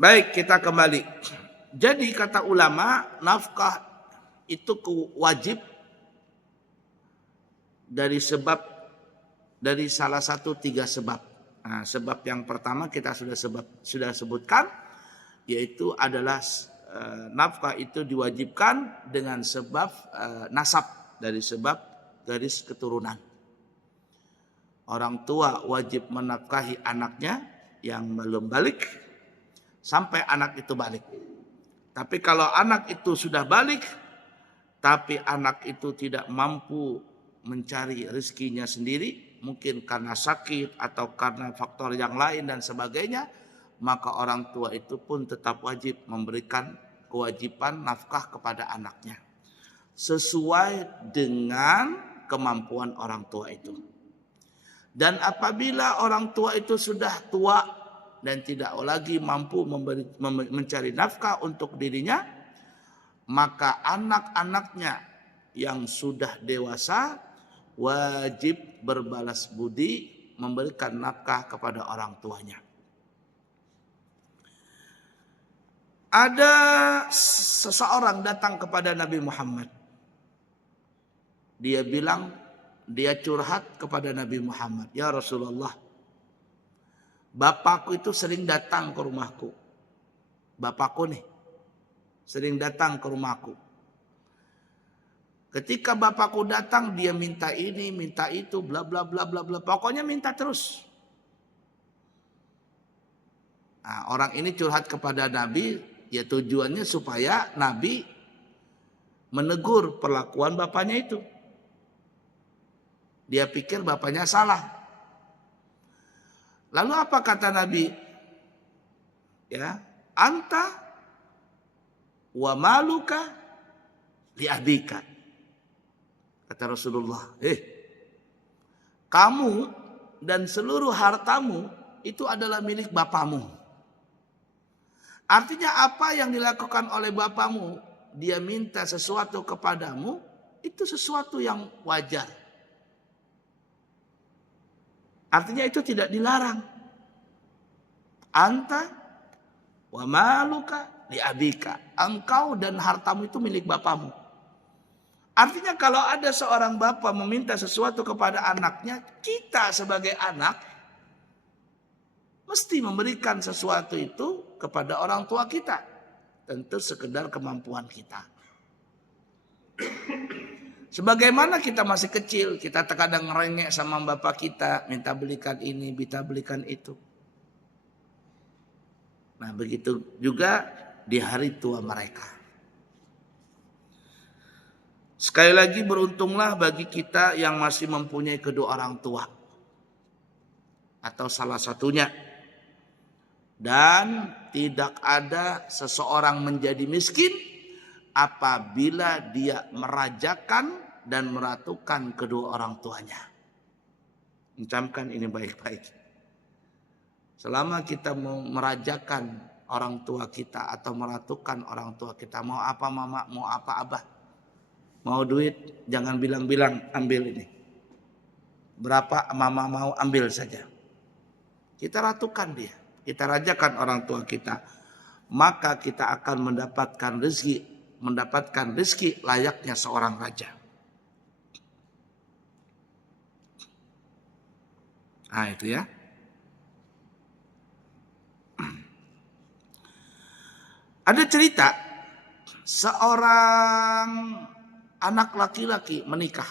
Baik, kita kembali. Jadi kata ulama, nafkah itu wajib dari salah satu 3 sebab. Nah, sebab yang pertama kita sudah sebutkan, yaitu adalah nafkah itu diwajibkan dengan sebab nasab, dari sebab garis keturunan. Orang tua wajib menafkahi anaknya yang belum balik sampai anak itu balik. Tapi kalau anak itu sudah balik, tapi anak itu tidak mampu mencari rezekinya sendiri, mungkin karena sakit atau karena faktor yang lain dan sebagainya, maka orang tua itu pun tetap wajib memberikan kewajiban nafkah kepada anaknya sesuai dengan kemampuan orang tua itu. Dan apabila orang tua itu sudah tua dan tidak lagi mampu mencari nafkah untuk dirinya, maka anak-anaknya yang sudah dewasa wajib berbalas budi memberikan nafkah kepada orang tuanya. Ada seseorang datang kepada Nabi Muhammad. Dia bilang, dia curhat kepada Nabi Muhammad, "Ya Rasulullah, bapakku itu sering datang ke rumahku." Bapakku nih sering datang ke rumahku. Ketika bapakku datang, dia minta ini, minta itu, bla bla bla bla bla. Pokoknya minta terus. Nah, orang ini curhat kepada Nabi, ya tujuannya supaya Nabi menegur perlakuan bapaknya itu. Dia pikir bapaknya salah. Lalu apa kata Nabi? Ya, anta wa maluka li abika. Kata Rasulullah, kamu dan seluruh hartamu itu adalah milik bapamu. Artinya apa yang dilakukan oleh bapamu, dia minta sesuatu kepadamu, itu sesuatu yang wajar. Artinya itu tidak dilarang. Anta wa maluka li abika. Engkau dan hartamu itu milik bapamu. Artinya kalau ada seorang bapak meminta sesuatu kepada anaknya, kita sebagai anak mesti memberikan sesuatu itu kepada orang tua kita. Tentu sekedar kemampuan kita. Sebagaimana kita masih kecil, kita terkadang ngerengek sama bapak kita, minta belikan ini, minta belikan itu. Nah, begitu juga di hari tua mereka. Sekali lagi, beruntunglah bagi kita yang masih mempunyai kedua orang tua atau salah satunya. Dan tidak ada seseorang menjadi miskin apabila dia merajakan dan meratukan kedua orang tuanya. Camkan ini baik-baik. Selama kita mau merajakan orang tua kita atau meratukan orang tua kita, mau apa mama, mau apa abah, mau duit, jangan bilang-bilang ambil ini. Berapa mama mau, ambil saja. Kita ratukan dia, kita rajakan orang tua kita, maka kita akan mendapatkan rezeki layaknya seorang raja. Nah, itu ya. Ada cerita seorang anak laki-laki menikah.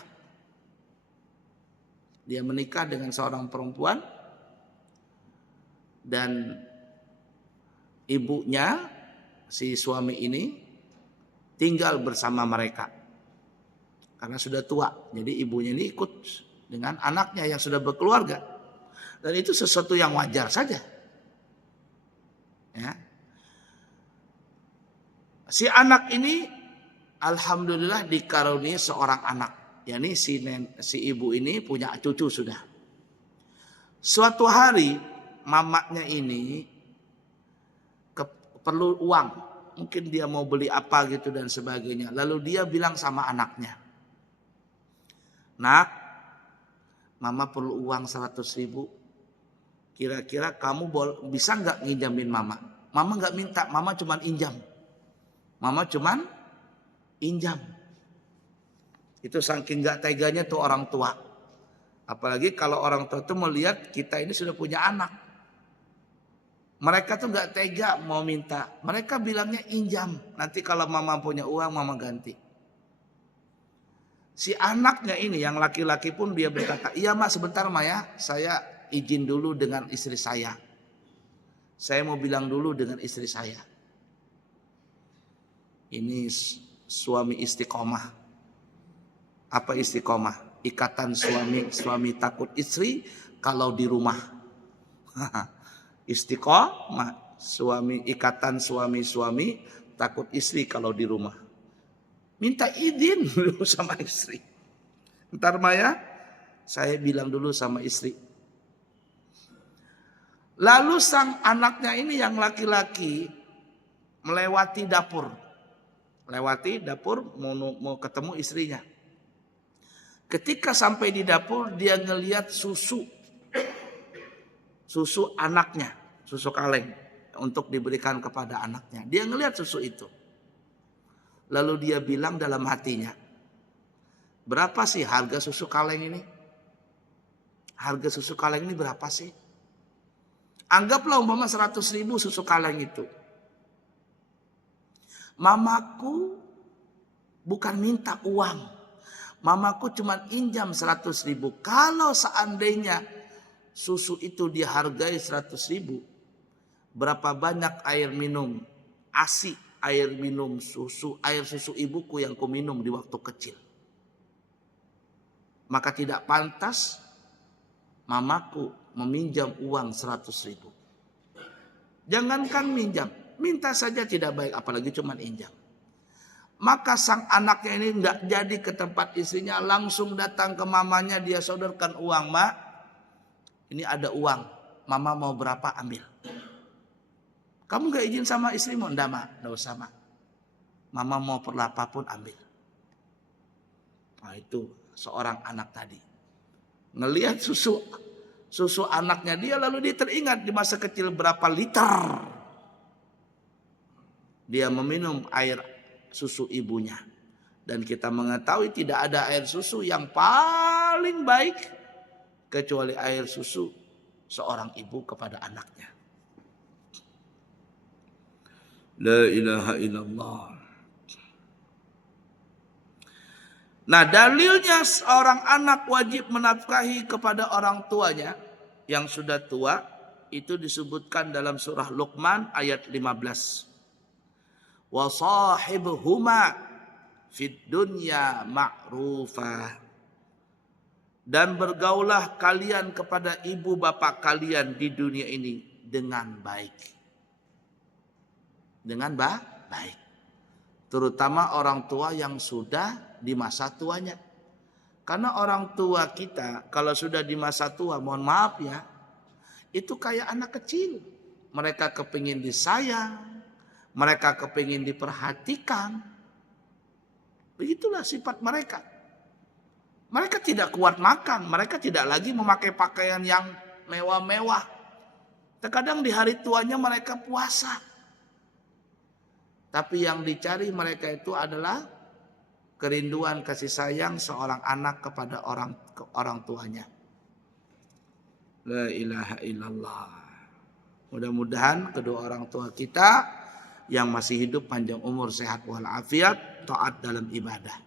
Dia menikah dengan seorang perempuan dan ibunya, si suami ini, tinggal bersama mereka. Karena sudah tua, jadi ibunya ini ikut dengan anaknya yang sudah berkeluarga. Dan itu sesuatu yang wajar saja. Ya. Si anak ini alhamdulillah dikaruniai seorang anak. Yani si ibu ini punya cucu sudah. Suatu hari mamanya ini perlu uang. Mungkin dia mau beli apa gitu dan sebagainya. Lalu dia bilang sama anaknya, "Nak, mama perlu uang 100.000. Kira-kira kamu bisa nggak nginjamin mama?" Mama nggak minta, mama cuman injam. Mama cuman injam. Itu saking nggak teganya tuh orang tua. Apalagi kalau orang tua tuh melihat kita ini sudah punya anak. Mereka tuh nggak tega mau minta. Mereka bilangnya injam. Nanti kalau mama punya uang, mama ganti. Si anaknya ini yang laki-laki pun dia berkata, iya mak sebentar mak ya, saya izin dulu dengan istri saya. Saya mau bilang dulu dengan istri saya. Ini suami istiqomah. Apa istiqomah? Ikatan suami takut istri kalau di rumah. Istiqomah, ikatan suami takut istri kalau di rumah. Minta izin dulu sama istri. Ntar Maya, saya bilang dulu sama istri. Lalu sang anaknya ini yang laki-laki melewati dapur. Lewati dapur mau ketemu istrinya. Ketika sampai di dapur dia ngelihat susu anaknya, susu kaleng untuk diberikan kepada anaknya. Dia ngelihat susu itu. Lalu dia bilang dalam hatinya, berapa sih harga susu kaleng ini? Harga susu kaleng ini berapa sih? Anggaplah umpama 100.000 susu kaleng itu. Mamaku bukan minta uang. Mamaku cuma injam 100.000. Kalau seandainya susu itu dihargai 100.000, berapa banyak air minum ASI, air susu ibuku yang ku minum di waktu kecil. Maka tidak pantas mamaku meminjam uang 100.000. Jangankan minjam, minta saja tidak baik, apalagi cuma injam. Maka sang anaknya ini nggak jadi ke tempat istrinya, langsung datang ke mamanya, dia sodorkan uang. Mak, ini ada uang, mama mau berapa ambil. Kamu gak izin sama istrimu? Enggak mak, enggak usah mak. Mama mau berapapun ambil. Nah itu seorang anak tadi. Ngelihat susu anaknya dia, lalu dia teringat di masa kecil berapa liter dia meminum air susu ibunya. Dan kita mengetahui tidak ada air susu yang paling baik kecuali air susu seorang ibu kepada anaknya. La ilaha illallah. Nah, dalilnya seorang anak wajib menafkahi kepada orang tuanya yang sudah tua itu disebutkan dalam surah Luqman ayat 15. Wa sahibhuma fid dunya ma'rufah. Dan bergaulah kalian kepada ibu bapak kalian di dunia ini dengan baik. Dengan baik. Terutama orang tua yang sudah di masa tuanya. Karena orang tua kita kalau sudah di masa tua, mohon maaf ya, itu kayak anak kecil. Mereka kepingin disayang, mereka kepingin diperhatikan. Begitulah sifat mereka. Mereka tidak kuat makan, mereka tidak lagi memakai pakaian yang mewah-mewah. Terkadang di hari tuanya mereka puasa. Tapi yang dicari mereka itu adalah kerinduan kasih sayang seorang anak kepada orang tuanya. La ilaha illallah. Mudah-mudahan kedua orang tua kita yang masih hidup panjang umur, sehat walafiat, taat dalam ibadah.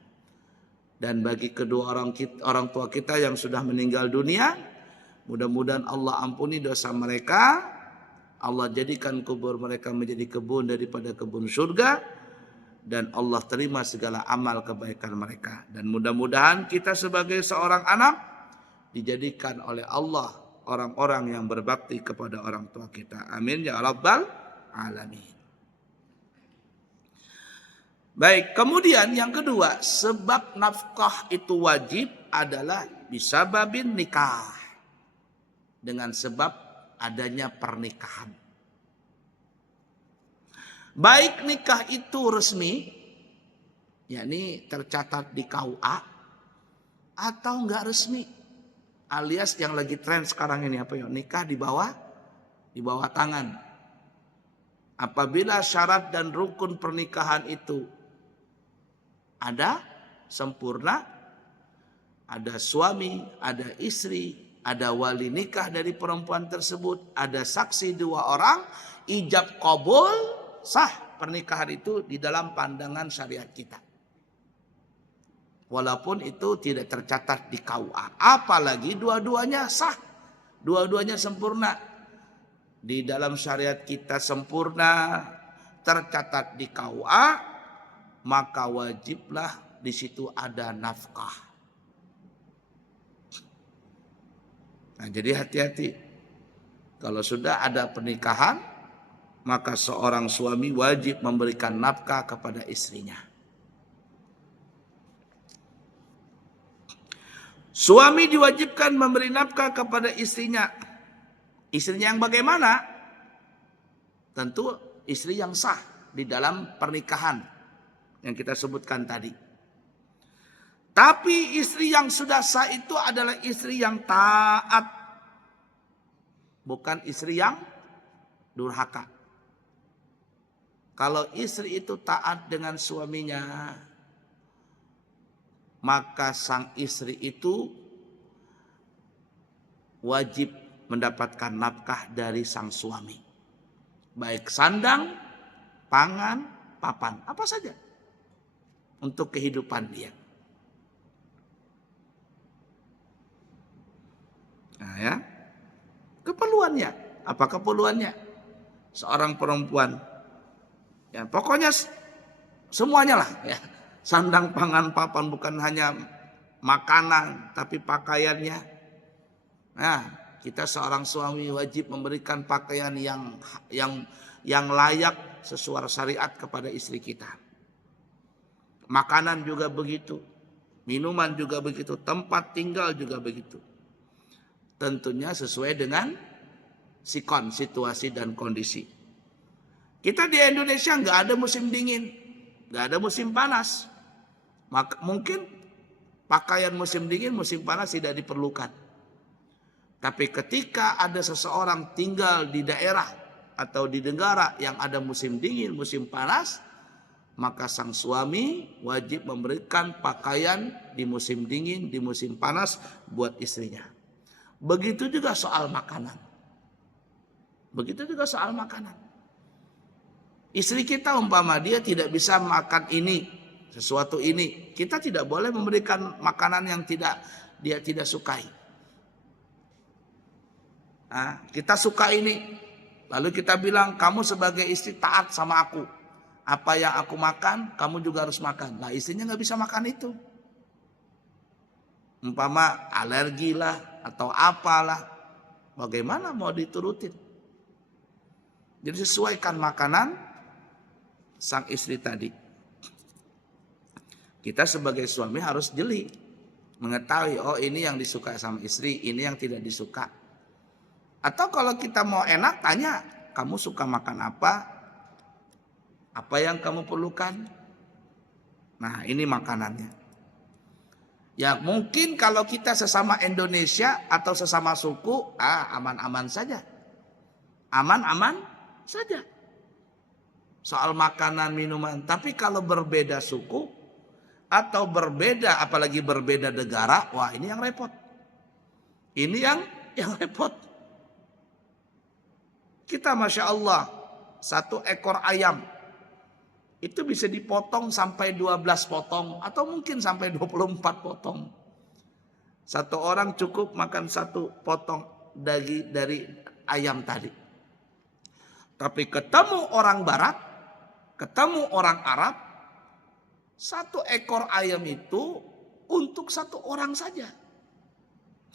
Dan bagi kedua orang tua kita yang sudah meninggal dunia, mudah-mudahan Allah ampuni dosa mereka. Allah jadikan kubur mereka menjadi kebun daripada kebun surga. Dan Allah terima segala amal kebaikan mereka. Dan mudah-mudahan kita sebagai seorang anak dijadikan oleh Allah orang-orang yang berbakti kepada orang tua kita. Amin ya rabbal alamin. Baik, kemudian yang kedua, sebab nafkah itu wajib adalah bisababin nikah. Dengan sebab adanya pernikahan. Baik nikah itu resmi, yakni tercatat di KUA, atau enggak resmi, alias yang lagi tren sekarang ini apa ya, nikah di bawah tangan, Apabila syarat dan rukun pernikahan itu ada, sempurna, ada suami, ada istri, ada wali nikah dari perempuan tersebut, ada saksi 2 orang, ijab qabul, sah pernikahan itu di dalam pandangan syariat kita. Walaupun itu tidak tercatat di KUA. Apalagi dua-duanya sah, dua-duanya sempurna. Di dalam syariat kita sempurna, tercatat di KUA, maka wajiblah di situ ada nafkah. Nah, jadi hati-hati. Kalau sudah ada pernikahan, maka seorang suami wajib memberikan nafkah kepada istrinya. Suami diwajibkan memberi nafkah kepada istrinya. Istrinya yang bagaimana? Tentu istri yang sah di dalam pernikahan yang kita sebutkan tadi. Tapi istri yang sudah sah itu adalah istri yang taat, bukan istri yang durhaka. Kalau istri itu taat dengan suaminya, maka sang istri itu wajib mendapatkan nafkah dari sang suami. Baik sandang, pangan, papan, apa saja untuk kehidupan dia. Nah ya, keperluannya, apa keperluannya? Seorang perempuan, ya pokoknya semuanya lah ya. Sandang, pangan, papan, bukan hanya makanan, tapi pakaiannya. Nah, kita seorang suami wajib memberikan pakaian yang layak sesuai syariat kepada istri kita. Makanan juga begitu, minuman juga begitu, tempat tinggal juga begitu. Tentunya sesuai dengan sikon, situasi dan kondisi. Kita di Indonesia nggak ada musim dingin, nggak ada musim panas. Maka mungkin pakaian musim dingin, musim panas tidak diperlukan. Tapi ketika ada seseorang tinggal di daerah atau di negara yang ada musim dingin, musim panas, maka sang suami wajib memberikan pakaian di musim dingin, di musim panas buat istrinya. Begitu juga soal makanan. Begitu juga soal makanan. Istri kita umpama dia tidak bisa makan ini, sesuatu ini, kita tidak boleh memberikan makanan yang dia tidak sukai. Nah, kita suka ini, lalu kita bilang kamu sebagai istri taat sama aku. Apa yang aku makan, kamu juga harus makan. Nah, istrinya nggak bisa makan itu. Umpama alergi lah atau apalah, bagaimana mau diturutin? Jadi sesuaikan makanan sang istri tadi. Kita sebagai suami harus jeli, mengetahui oh ini yang disuka sama istri, ini yang tidak disuka. Atau kalau kita mau enak tanya, kamu suka makan apa? Apa yang kamu perlukan? Nah, ini makanannya. Ya mungkin kalau kita sesama Indonesia atau sesama suku, aman-aman saja. Aman-aman saja. Soal makanan, minuman. Tapi kalau berbeda suku atau berbeda, apalagi berbeda negara, wah ini yang repot. Ini yang repot. Kita Masya Allah, 1 ekor ayam itu bisa dipotong sampai 12 potong atau mungkin sampai 24 potong. 1 orang cukup makan 1 potong daging dari ayam tadi. Tapi ketemu orang Barat, ketemu orang Arab, 1 ekor ayam itu untuk 1 orang saja.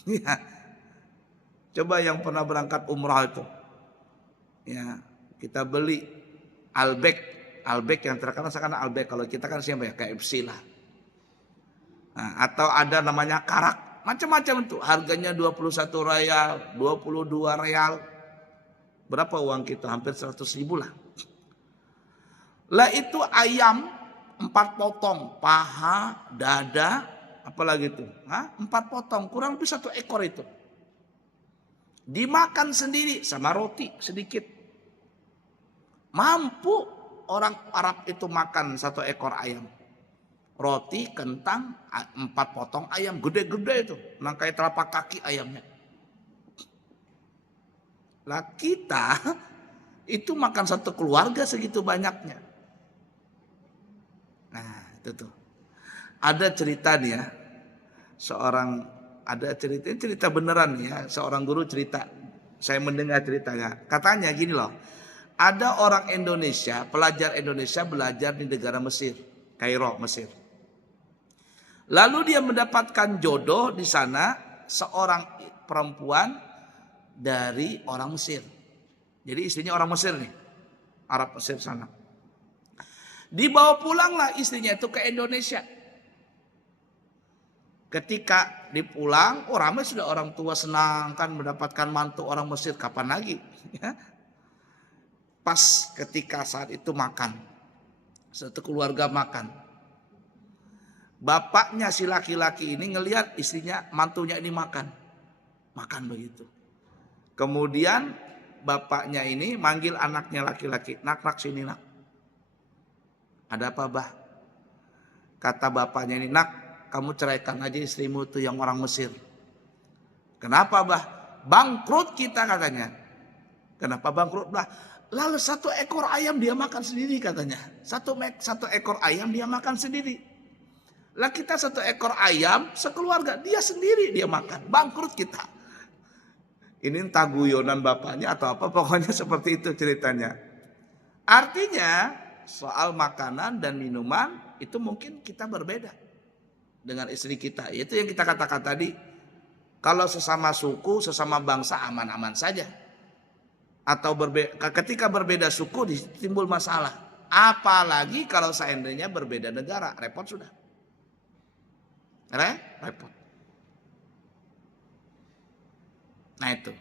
Ya. Coba yang pernah berangkat umrah itu. Ya, kita beli Albek yang terkenal sekarang Albek. Kalau kita kan siapa ya? KFC lah. Nah, atau ada namanya karak. Macam-macam tuh. Harganya 21 real, 22 real. Berapa uang kita? Hampir 100 ribu lah. Lah itu ayam 4 potong. Paha, dada, apalagi tuh. 4 potong. Kurang lebih 1 ekor itu. Dimakan sendiri sama roti sedikit. Mampu orang Arab itu makan 1 ekor ayam. Roti, kentang, 4 potong ayam. Gede-gede itu. Nangkai telapak kaki ayamnya. Lah kita itu makan 1 keluarga segitu banyaknya. Nah itu tuh. Ada cerita nih ya. Ada cerita beneran ya. Seorang guru cerita. Saya mendengar ceritanya. Katanya gini loh. Ada orang Indonesia, pelajar Indonesia belajar di negara Mesir, Kairo, Mesir. Lalu dia mendapatkan jodoh di sana, seorang perempuan dari orang Mesir. Jadi istrinya orang Mesir nih, Arab Mesir sana. Dibawa pulanglah istrinya itu ke Indonesia. Ketika dipulang, ramai sudah orang tua senang kan mendapatkan mantu orang Mesir, kapan lagi? Ya. Pas ketika saat itu makan, satu keluarga makan. Bapaknya si laki-laki ini ngelihat istrinya, mantunya ini makan begitu. Kemudian bapaknya ini manggil anaknya laki-laki, nak sini nak. Ada apa bah? Kata bapaknya ini, nak kamu ceraikan aja istrimu tuh yang orang Mesir. Kenapa bah? Bangkrut kita katanya. Kenapa bangkrut bah? Lalu 1 ekor ayam dia makan sendiri katanya. Satu ekor ayam dia makan sendiri. Lah kita 1 ekor ayam sekeluarga dia sendiri dia makan. Bangkrut kita. Ini entah guyonan bapaknya atau apa. Pokoknya seperti itu ceritanya. Artinya soal makanan dan minuman itu mungkin kita berbeda dengan istri kita. Itu yang kita katakan tadi. Kalau sesama suku, sesama bangsa aman-aman saja. Atau ketika berbeda suku timbul masalah. Apalagi kalau seandainya berbeda negara, repot sudah. Repot. Nah itu.